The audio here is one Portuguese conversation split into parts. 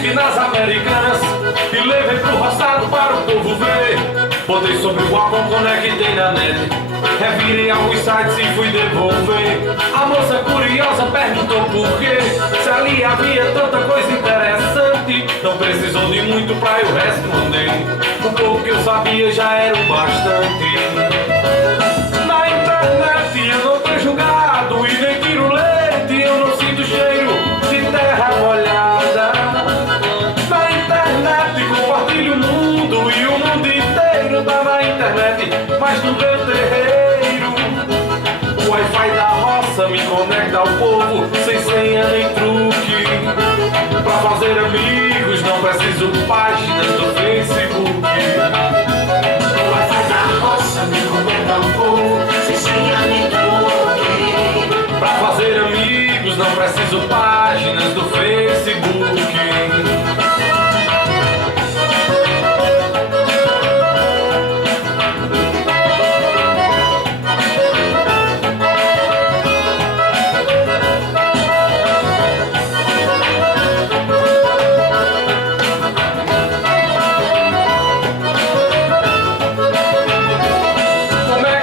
Facebook nas Americanas e levei pro roçado para o povo ver. Botei sobre o balcão, conectei na net, revirei alguns sites e fui devolver. A moça curiosa perguntou por quê, se ali havia tanta coisa interessante. Não precisou de muito pra eu responder, o pouco que eu sabia já era o bastante. Na internet eu não tô julgado e nem tiro leite, eu não sinto cheiro de terra molhada. Na internet compartilho o mundo e o mundo inteiro tá na internet, mas no meu terreiro o Wi-Fi da roça me conecta ao povo sem senha nem truque. Pra fazer amigos não preciso páginas do Facebook. O Wi-Fi da roça me conecta ao povo sem senha nem truque. Pra fazer amigos não preciso páginas do Facebook.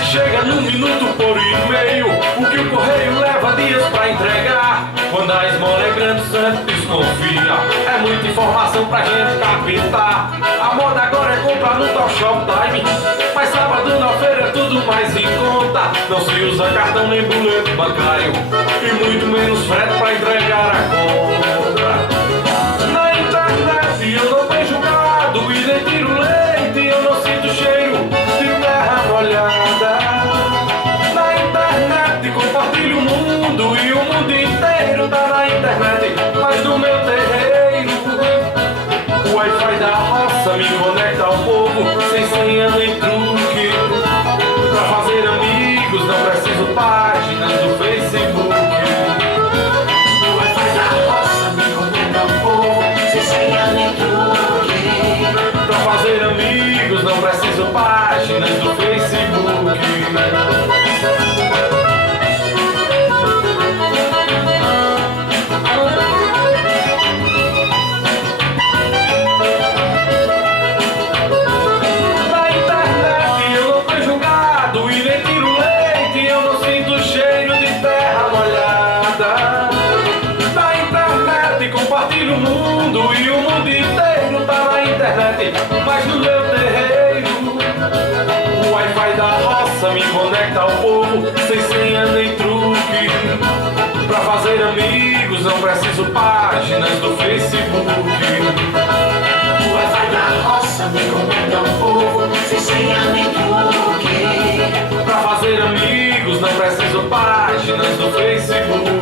Chega num minuto por e-mail, o que o correio leva dias pra entregar. Quando a esmola é grande, o santo desconfia, é muita informação pra gente captar. A moda agora é comprar no Top Shop Time, mas sábado na feira é tudo mais em conta. Não se usa cartão nem boleto bancário, e muito menos frete pra entregar a compra. Na internet eu não tenho julgado e nem tiro leite, eu não sinto cheiro de terra molhada. Na internet compartilho o mundo e o mundo inteiro tá na internet, mas no meu terreiro o Wi-Fi da roça me conecta ao povo sem senha nem truque. Pra fazer amigos não preciso páginas do Facebook. O Wi-Fi da roça me conecta ao povo sem senha nem truque. Pra fazer amigos não preciso páginas do Facebook. Na internet eu não fui julgado e nem tiro leite, eu não sinto cheiro de terra molhada. Na internet compartilho o mundo e o mundo inteiro tá na internet, mas no meu terreiro o Wi-Fi da roça me conecta ao povo sem senha nem truque. Pra fazer amigos não preciso páginas do Facebook. O Wi-Fi da roça me conecta ao povo sem senha nem truque. Pra fazer amigos não preciso páginas do Facebook.